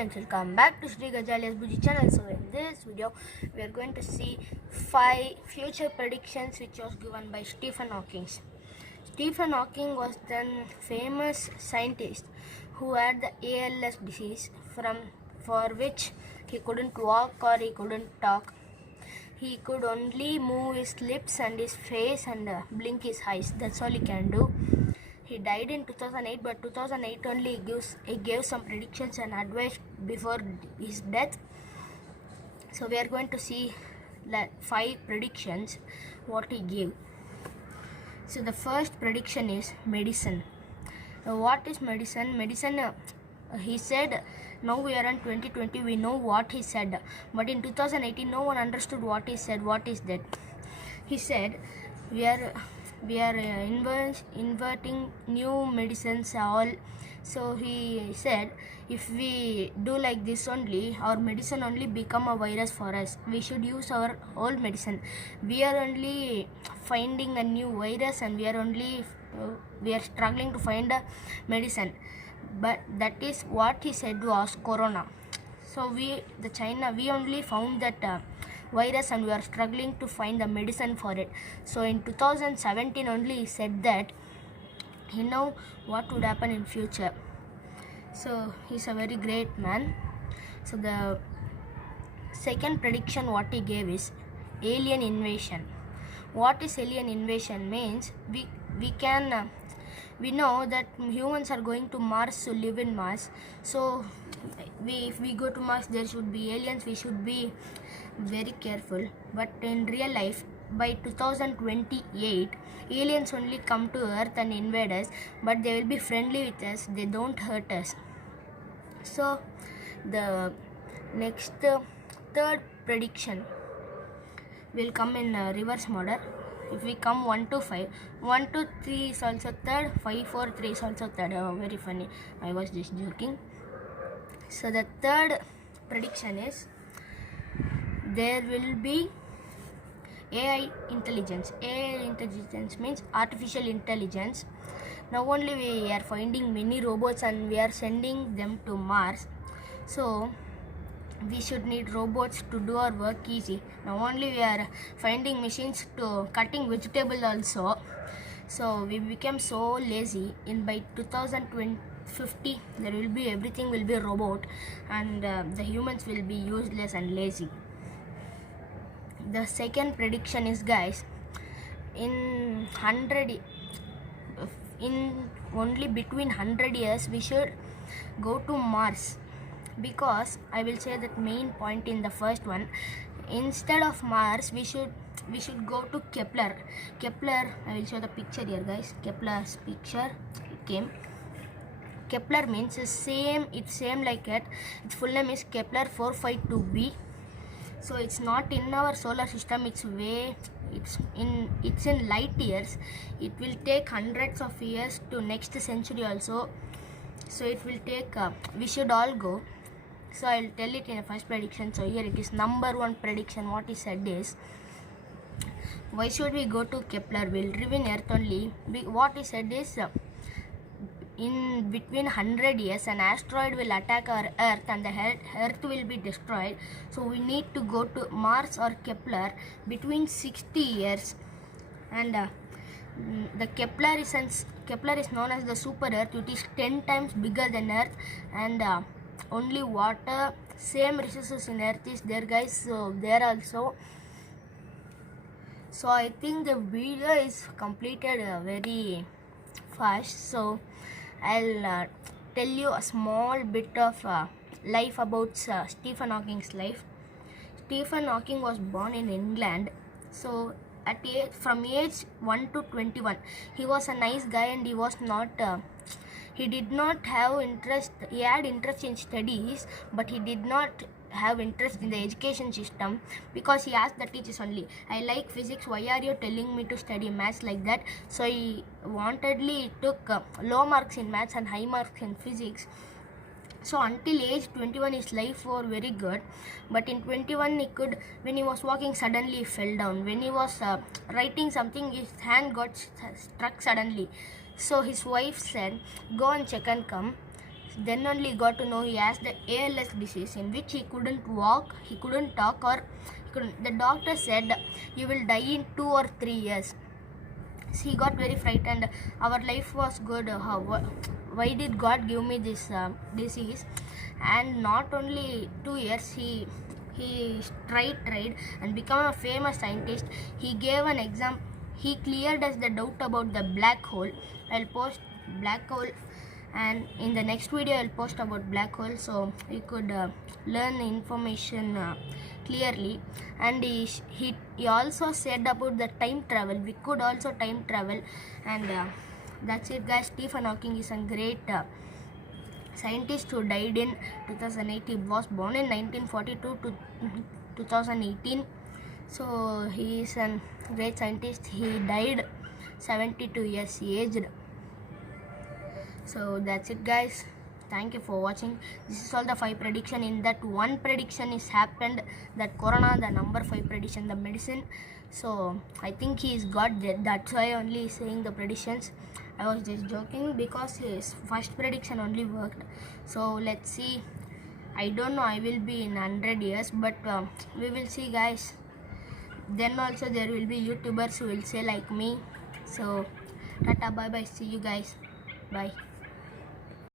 friends, welcome back to Sri Gajalia's Buji channel. So in this video we are going to see 5 future predictions which was given by Stephen Hawking. Stephen Hawking was the famous scientist who had the ALS disease for which he couldn't walk or he couldn't talk. He could only move his lips and his face and blink his eyes. That's all he can do. He died in 2008, but 2008 only he gave some predictions and advice before his death. So we are going to see 5 predictions what he gave. So the first prediction is medicine. What is medicine? Medicine, he said, now we are in 2020, we know what he said, but in 2018 no one understood what he said. What is that? He said we are inverting new medicines all. So he said if we do like this only, our medicine only become a virus for us. We should use our old medicine. We are only finding a new virus and we are struggling to find a medicine, but that is what he said was corona. So we only found that virus and we are struggling to find the medicine for it. So in 2017 only he said that he know what would happen in future. So he's a very great man. So the second prediction what he gave is alien invasion. What is alien invasion means? We know that humans are going to Mars to live in Mars. So if we go to Mars, there should be aliens. We should be very careful. But in real life, by 2028, aliens only come to Earth and invade us, but they will be friendly with us. They don't hurt us. So the next third prediction will come in reverse order. If we come 1 to 5, 1 to 3 is also third, 5, 4, 3 is also third. Very funny. I was just joking. So the third prediction is there will be AI intelligence. AI intelligence means artificial intelligence. Now only we are finding many robots and we are sending them to Mars. So we should need robots to do our work easy. Now only we are finding machines to cutting vegetable also. So we became so lazy. By 2050 there will be everything will be robot and the humans will be useless and lazy. The second prediction is, guys, in only between 100 years we should go to Mars, because I will say that main point in the first one. Instead of Mars we should go to Kepler. I will show the picture here, guys. Kepler's picture came. Kepler means it's same like it. Its full name is Kepler 452b. So it's not in our solar system, it's in light years. It will take hundreds of years to next century also. So it will take we should all go. So I'll tell it in a first prediction. So here it is, number 1 prediction. What he said is, why should we go to Kepler? We'll live in Earth only. What he said is, in between 100 years an asteroid will attack our Earth and the Earth will be destroyed. So we need to go to Mars or Kepler between 60 years. And the Kepler is known as the super Earth. It is 10 times bigger than Earth, and only water, same resources in Earth is there, guys. So there also. So I think the video is completed very fast. So I'll tell you a small bit of life about Stephen Hawking's life. Stephen Hawking was born in England. So from age 1 to 21, he was a nice guy and he was not. He did not have interest. He had interest in studies, but he did not have interest in the education system, because he asked the teachers only, I like physics, why are you telling me to study maths like that? So he wantedly took low marks in maths and high marks in physics. So until age 21 his life was very good, but in 21 when he was walking suddenly he fell down. When he was writing something, his hand got struck suddenly. So his wife said, go and check and come. Then only got to know he has the ALS disease, in which he couldn't walk, he couldn't talk, or the doctor said you will die in 2 or 3 years. So he got very frightened. Our life was good. Why did God give me this disease? And not only 2 years, he tried and become a famous scientist. He gave an exam. He cleared us the doubt about the black hole. I'll post black hole, and in the next video I'll post about black hole, so you could learn information clearly. And he also said about the time travel. We could also time travel. And that's it, guys. Stephen Hawking is a great scientist who died in 2008. He was born in 1942 to 2018. So he is a great scientist. He died 72 years aged. So that's it, guys. Thank you for watching. This is all the 5 prediction. In that, one prediction is happened, that corona, the number 5 prediction, the medicine. So I think he's got that. That's why only saying the predictions. I was just joking because his first prediction only worked. So let's see. I don't know, I will be in 100 years, but we will see, guys. Then also there will be YouTubers who will say like me. So tata, bye bye, see you guys, bye.